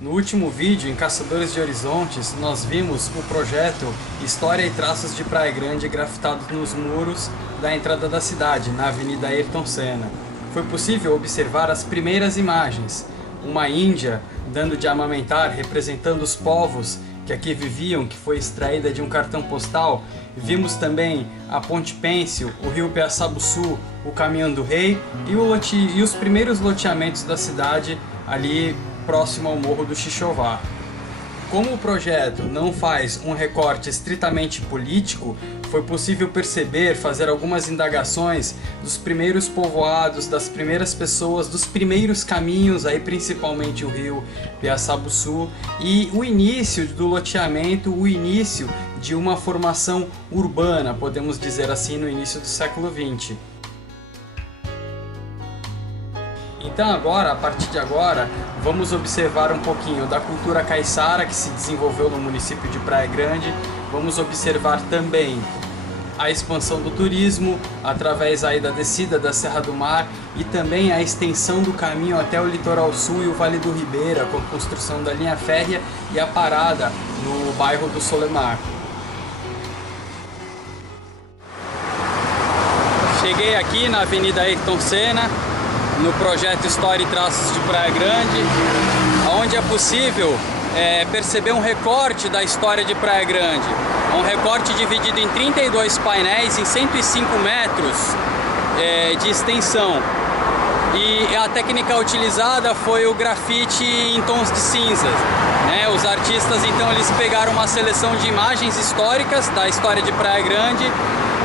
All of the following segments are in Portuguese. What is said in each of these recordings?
No último vídeo, em Caçadores de Horizontes, nós vimos o projeto História e Traços de Praia Grande grafitados nos muros da entrada da cidade, na Avenida Ayrton Senna. Foi possível observar as primeiras imagens, uma índia dando de amamentar, representando os povos que aqui viviam, que foi extraída de um cartão postal. Vimos também a Ponte Pêncil, o rio Piaçabuçu, o Caminho do Rei e os primeiros loteamentos da cidade ali próximo ao Morro do Xixová. Como o projeto não faz um recorte estritamente político, foi possível perceber, fazer algumas indagações dos primeiros povoados, das primeiras pessoas, dos primeiros caminhos, aí principalmente o rio Piaçabuçu, e o início do loteamento, o início de uma formação urbana, podemos dizer assim, no início do século XX. Então agora, a partir de agora, vamos observar um pouquinho da cultura caiçara que se desenvolveu no município de Praia Grande. Vamos observar também a expansão do turismo através aí da descida da Serra do Mar e também a extensão do caminho até o litoral sul e o Vale do Ribeira, com a construção da linha férrea e a parada no bairro do Solemar. Cheguei aqui na Avenida Ayrton Senna, no projeto História e Traços de Praia Grande, onde é possível perceber um recorte da história de Praia Grande. Um recorte dividido em 32 painéis em 105 metros de extensão. E a técnica utilizada foi o grafite em tons de cinza. Os artistas então eles pegaram uma seleção de imagens históricas da história de Praia Grande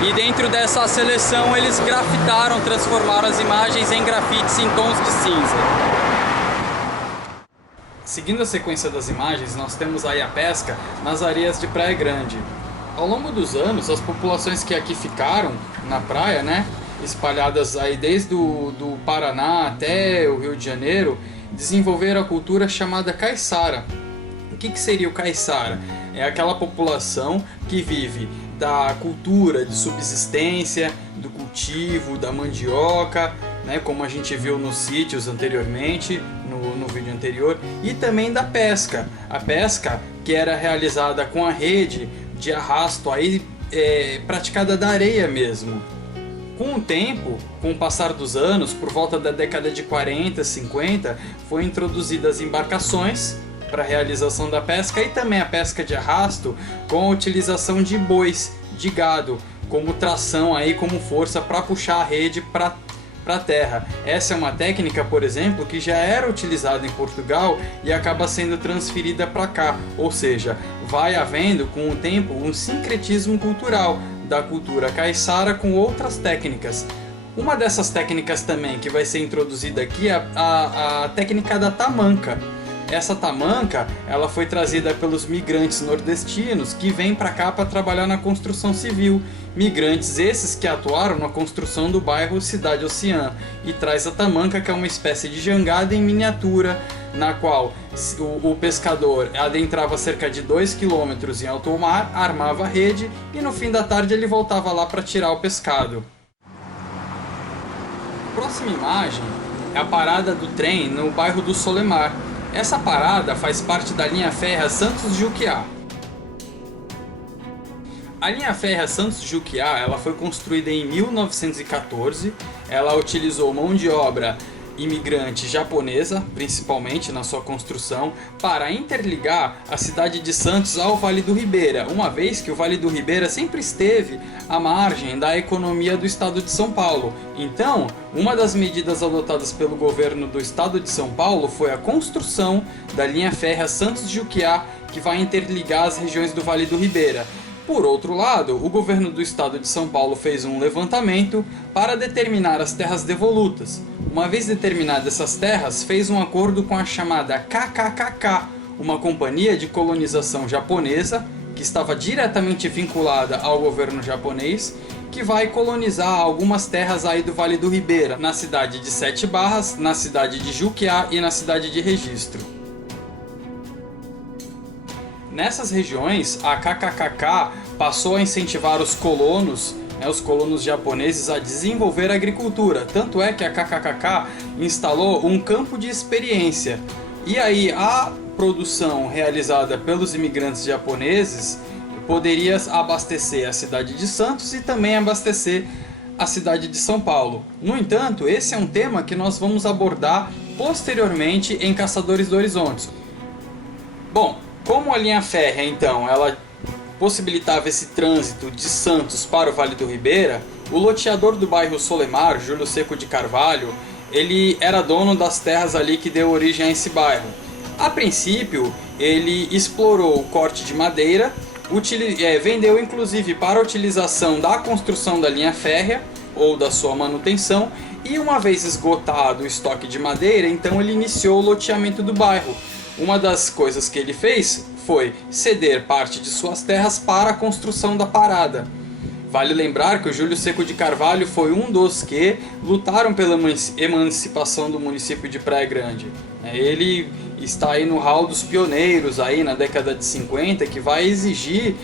e dentro dessa seleção eles grafitaram, transformaram as imagens em grafites em tons de cinza. Seguindo a sequência das imagens, nós temos aí a pesca nas areias de Praia Grande. Ao longo dos anos, as populações que aqui ficaram na praia, espalhadas aí desde do Paraná até o Rio de Janeiro, desenvolveram a cultura chamada caiçara. O que seria o caiçara? É aquela população que vive da cultura de subsistência, do cultivo, da mandioca, como a gente viu nos sítios anteriormente, no vídeo anterior, e também da pesca. A pesca que era realizada com a rede de arrasto, aí, praticada da areia mesmo. Com o tempo, com o passar dos anos, por volta da década de 40, 50, foram introduzidas embarcações para a realização da pesca e também a pesca de arrasto com a utilização de bois, de gado, como tração, aí, como força para puxar a rede para a terra. Essa é uma técnica, por exemplo, que já era utilizada em Portugal e acaba sendo transferida para cá, ou seja, vai havendo com o tempo um sincretismo cultural da cultura caiçara com outras técnicas. Uma dessas técnicas também que vai ser introduzida aqui é a técnica da tamanca. Essa tamanca, ela foi trazida pelos migrantes nordestinos que vêm para cá para trabalhar na construção civil. Migrantes esses que atuaram na construção do bairro Cidade Oceã. E traz a tamanca, que é uma espécie de jangada em miniatura, na qual o pescador adentrava cerca de 2 km em alto mar, armava a rede e no fim da tarde ele voltava lá para tirar o pescado. A próxima imagem é a parada do trem no bairro do Solemar. Essa parada faz parte da linha férrea Santos-Juquiá. A linha férrea Santos-Juquiá, ela foi construída em 1914. Ela utilizou mão de obra imigrante japonesa, principalmente na sua construção, para interligar a cidade de Santos ao Vale do Ribeira, uma vez que o Vale do Ribeira sempre esteve à margem da economia do estado de São Paulo. Então, uma das medidas adotadas pelo governo do estado de São Paulo foi a construção da linha férrea Santos-Juquiá, que vai interligar as regiões do Vale do Ribeira. Por outro lado, o governo do estado de São Paulo fez um levantamento para determinar as terras devolutas. Uma vez determinadas essas terras, fez um acordo com a chamada KKKK, uma companhia de colonização japonesa que estava diretamente vinculada ao governo japonês, que vai colonizar algumas terras aí do Vale do Ribeira, na cidade de Sete Barras, na cidade de Juquiá e na cidade de Registro. Nessas regiões, a KKKK passou a incentivar os colonos japoneses a desenvolver a agricultura. Tanto é que a KKKK instalou um campo de experiência. E aí, produção realizada pelos imigrantes japoneses poderia abastecer a cidade de Santos e também abastecer a cidade de São Paulo. No entanto, esse é um tema que nós vamos abordar posteriormente em Caçadores do Horizonte. Bom, como a linha férrea então ela possibilitava esse trânsito de Santos para o Vale do Ribeira, o loteador do bairro Solemar, Júlio Seco de Carvalho, ele era dono das terras ali que deu origem a esse bairro. A princípio, ele explorou o corte de madeira, vendeu inclusive para a utilização da construção da linha férrea ou da sua manutenção, e uma vez esgotado o estoque de madeira, então ele iniciou o loteamento do bairro. Uma das coisas que ele fez foi ceder parte de suas terras para a construção da parada. Vale lembrar que o Júlio Seco de Carvalho foi um dos que lutaram pela emancipação do município de Praia Grande. Ele está aí no hall dos pioneiros aí na década de 50, que vai exigir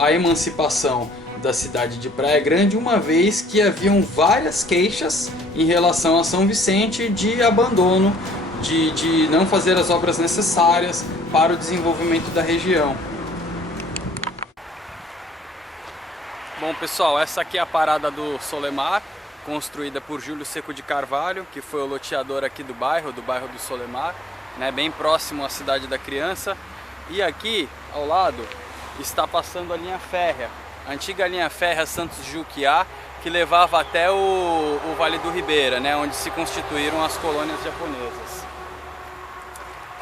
a emancipação da cidade de Praia Grande, uma vez que haviam várias queixas em relação a São Vicente de abandono, de não fazer as obras necessárias para o desenvolvimento da região. Bom pessoal, essa aqui é a parada do Solemar, construída por Júlio Seco de Carvalho, que foi o loteador aqui do bairro do Solemar, né, bem próximo à Cidade da Criança. E aqui ao lado está passando a linha férrea, a antiga linha férrea Santos-Juquiá, que levava até o Vale do Ribeira, né, onde se constituíram as colônias japonesas.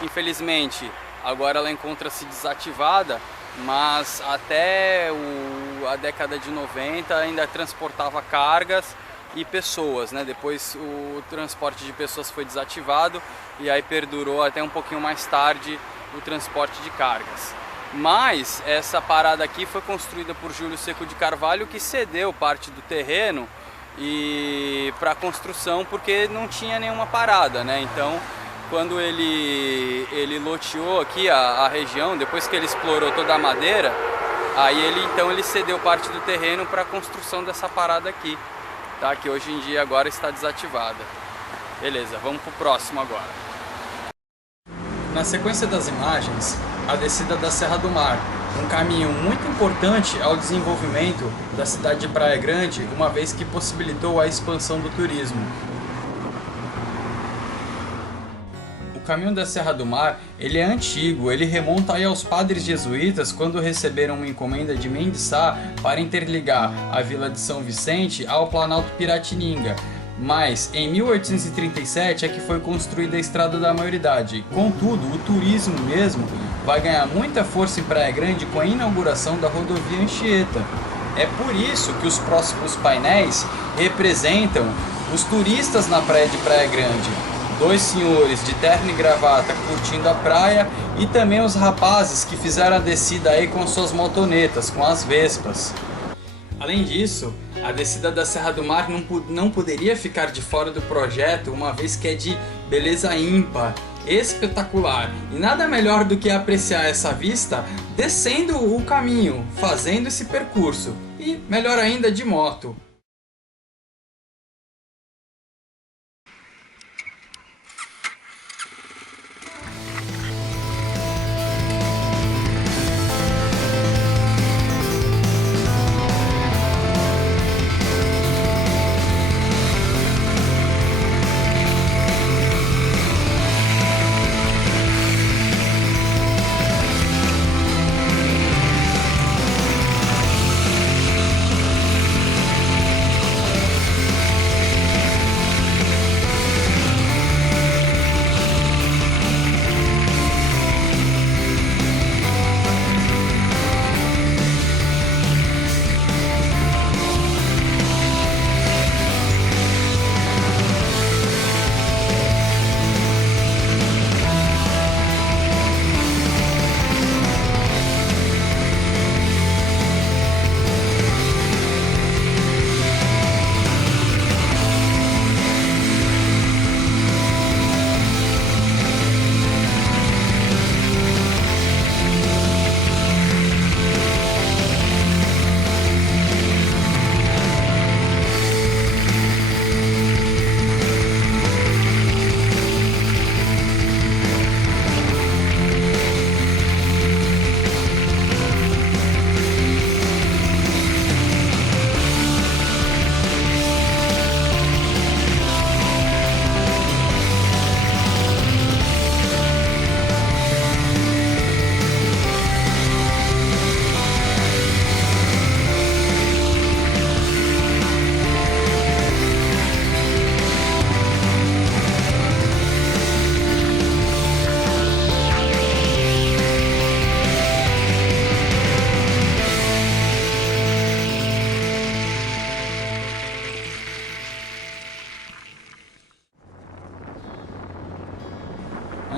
Infelizmente, agora ela encontra-se desativada, mas até a década de 90 ainda transportava cargas e pessoas, né? Depois o transporte de pessoas foi desativado e aí perdurou até um pouquinho mais tarde o transporte de cargas. Mas essa parada aqui foi construída por Júlio Seco de Carvalho, que cedeu parte do terreno para a construção porque não tinha nenhuma parada, né? Então, quando ele loteou aqui a região, depois que ele explorou toda a madeira, aí ele cedeu parte do terreno para a construção dessa parada aqui, tá? Que hoje em dia agora está desativada. Beleza, vamos pro próximo agora. Na sequência das imagens, a descida da Serra do Mar, um caminho muito importante ao desenvolvimento da cidade de Praia Grande, uma vez que possibilitou a expansão do turismo. O caminho da Serra do Mar, ele é antigo, ele remonta aí aos padres jesuítas quando receberam uma encomenda de Mendiçá para interligar a vila de São Vicente ao Planalto Piratininga. Mas em 1837 é que foi construída a Estrada da Maioridade. Contudo, o turismo mesmo vai ganhar muita força em Praia Grande com a inauguração da rodovia Anchieta. É por isso que os próximos painéis representam os turistas na praia de Praia Grande. Dois senhores de terno e gravata curtindo a praia e também os rapazes que fizeram a descida aí com suas motonetas, com as Vespas. Além disso, a descida da Serra do Mar não poderia ficar de fora do projeto, uma vez que é de beleza ímpar, espetacular. E nada melhor do que apreciar essa vista descendo o caminho, fazendo esse percurso. E melhor ainda de moto.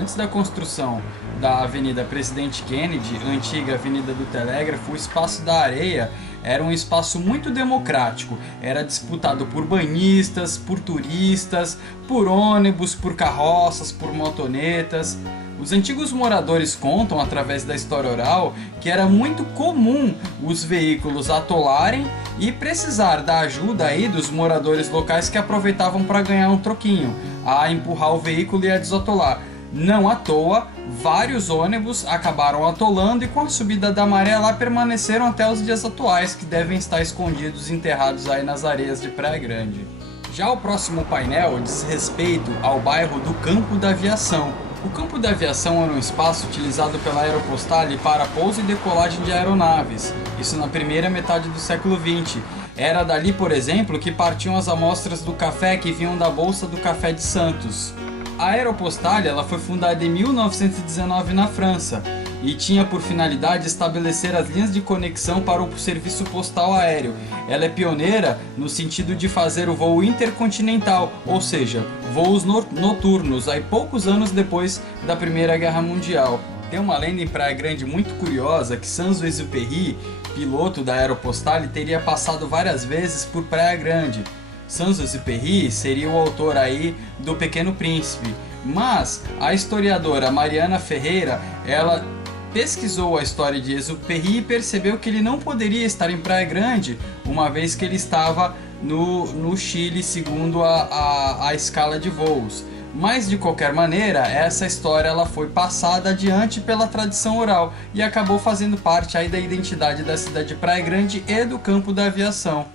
Antes da construção da Avenida Presidente Kennedy, antiga Avenida do Telégrafo, o espaço da areia era um espaço muito democrático. Era disputado por banhistas, por turistas, por ônibus, por carroças, por motonetas. Os antigos moradores contam, através da história oral, que era muito comum os veículos atolarem e precisar da ajuda aí dos moradores locais que aproveitavam para ganhar um troquinho, a empurrar o veículo e a desatolar. Não à toa, vários ônibus acabaram atolando e com a subida da maré lá permaneceram até os dias atuais, que devem estar escondidos e enterrados aí nas areias de Praia Grande. Já o próximo painel diz respeito ao bairro do Campo da Aviação. O Campo da Aviação era um espaço utilizado pela Aeropostale para pouso e decolagem de aeronaves, isso na primeira metade do século XX. Era dali, por exemplo, que partiam as amostras do café que vinham da Bolsa do Café de Santos. A Aeropostale ela foi fundada em 1919 na França e tinha por finalidade estabelecer as linhas de conexão para o serviço postal aéreo. Ela é pioneira no sentido de fazer o voo intercontinental, ou seja, voos noturnos, aí poucos anos depois da Primeira Guerra Mundial. Tem uma lenda em Praia Grande muito curiosa que Saint-Exupéry, piloto da Aeropostale, teria passado várias vezes por Praia Grande. Saint-Exupéry seria o autor aí do Pequeno Príncipe, mas a historiadora Mariana Ferreira, ela pesquisou a história de Exupéry e percebeu que ele não poderia estar em Praia Grande, uma vez que ele estava no Chile, segundo a escala de voos. Mas de qualquer maneira, essa história ela foi passada adiante pela tradição oral e acabou fazendo parte aí da identidade da cidade de Praia Grande e do Campo da Aviação.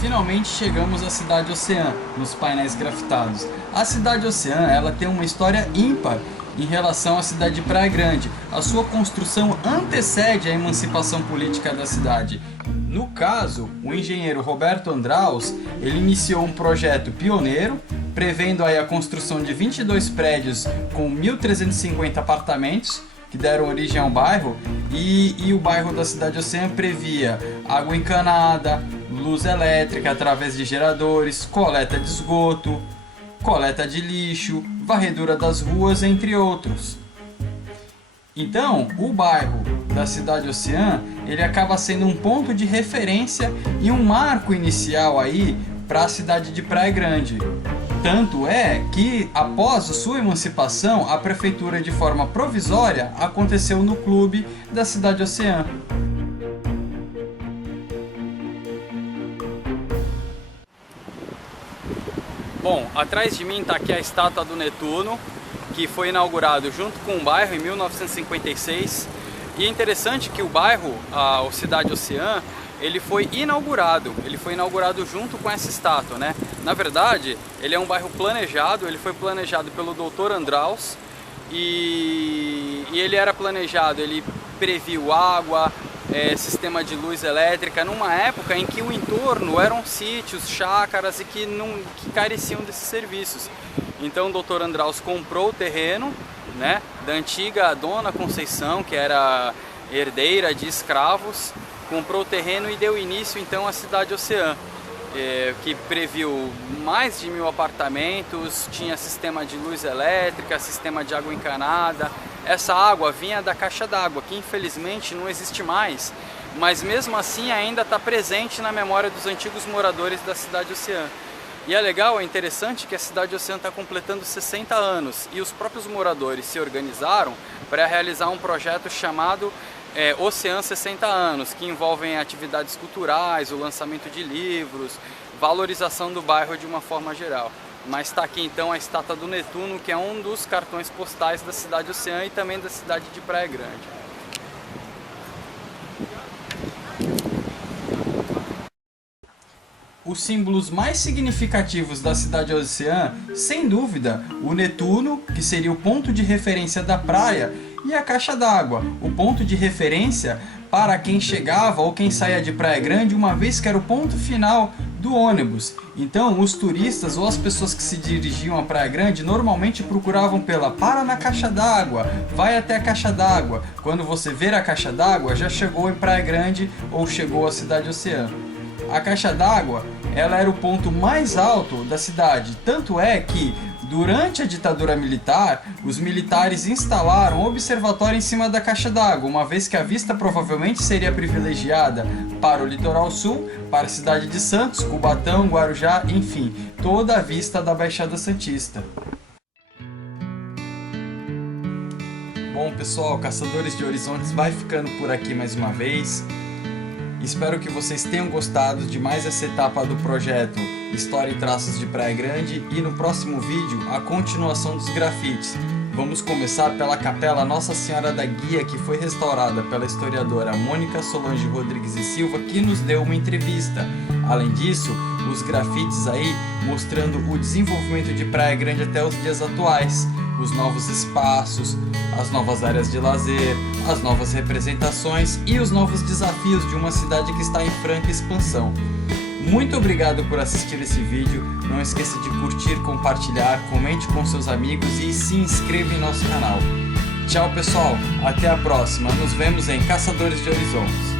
Finalmente chegamos à Cidade Oceã, nos painéis grafitados. A Cidade Oceã ela tem uma história ímpar em relação à cidade de Praia Grande. A sua construção antecede a emancipação política da cidade. No caso, o engenheiro Roberto Andraus, ele iniciou um projeto pioneiro, prevendo aí a construção de 22 prédios com 1.350 apartamentos, que deram origem ao bairro, e o bairro da Cidade Oceã previa água encanada, luz elétrica através de geradores, coleta de esgoto, coleta de lixo, varredura das ruas, entre outros. Então, o bairro da Cidade Oceã, ele acaba sendo um ponto de referência e um marco inicial aí para a cidade de Praia Grande. Tanto é que, após a sua emancipação, a prefeitura, de forma provisória, aconteceu no clube da Cidade Oceã. Bom, atrás de mim está aqui a estátua do Netuno, que foi inaugurado junto com o bairro em 1956. E é interessante que o bairro, a Cidade Oceã, ele foi inaugurado junto com essa estátua, né? Na verdade, ele é um bairro planejado, ele foi planejado pelo Dr. Andraus e ele era planejado, ele previu água, sistema de luz elétrica, numa época em que o entorno eram sítios, chácaras e que careciam desses serviços. Então o Dr. Andraus comprou o terreno, né, da antiga Dona Conceição, que era herdeira de escravos, comprou o terreno e deu início então à Cidade Oceã, que previu mais de 1.000 apartamentos, tinha sistema de luz elétrica, sistema de água encanada. Essa água vinha da caixa d'água, que infelizmente não existe mais, mas mesmo assim ainda está presente na memória dos antigos moradores da Cidade Oceã. E é legal, é interessante que a Cidade Oceã está completando 60 anos e os próprios moradores se organizaram para realizar um projeto chamado Oceã 60 anos, que envolvem atividades culturais, o lançamento de livros, valorização do bairro de uma forma geral. Mas está aqui então a estátua do Netuno, que é um dos cartões postais da Cidade Oceã e também da cidade de Praia Grande. Os símbolos mais significativos da Cidade Oceã, sem dúvida, o Netuno, que seria o ponto de referência da praia, e a caixa d'água, o ponto de referência para quem chegava ou quem saía de Praia Grande, uma vez que era o ponto final do ônibus. Então, os turistas ou as pessoas que se dirigiam a Praia Grande normalmente procuravam para na caixa d'água, vai até a caixa d'água. Quando você ver a caixa d'água, já chegou em Praia Grande ou chegou à Cidade Oceã. A caixa d'água, ela era o ponto mais alto da cidade, tanto é que Durante a ditadura militar, os militares instalaram um observatório em cima da caixa d'água, uma vez que a vista provavelmente seria privilegiada para o litoral sul, para a cidade de Santos, Cubatão, Guarujá, enfim, toda a vista da Baixada Santista. Bom pessoal, Caçadores de Horizontes vai ficando por aqui mais uma vez. Espero que vocês tenham gostado de mais essa etapa do projeto História e Traços de Praia Grande e no próximo vídeo a continuação dos grafites. Vamos começar pela Capela Nossa Senhora da Guia, que foi restaurada pela historiadora Mônica Solange Rodrigues e Silva, que nos deu uma entrevista. Além disso, os grafites aí mostrando o desenvolvimento de Praia Grande até os dias atuais, os novos espaços, as novas áreas de lazer, as novas representações e os novos desafios de uma cidade que está em franca expansão. Muito obrigado por assistir esse vídeo, não esqueça de curtir, compartilhar, comente com seus amigos e se inscreva em nosso canal. Tchau pessoal, até a próxima, nos vemos em Caçadores de Horizontes.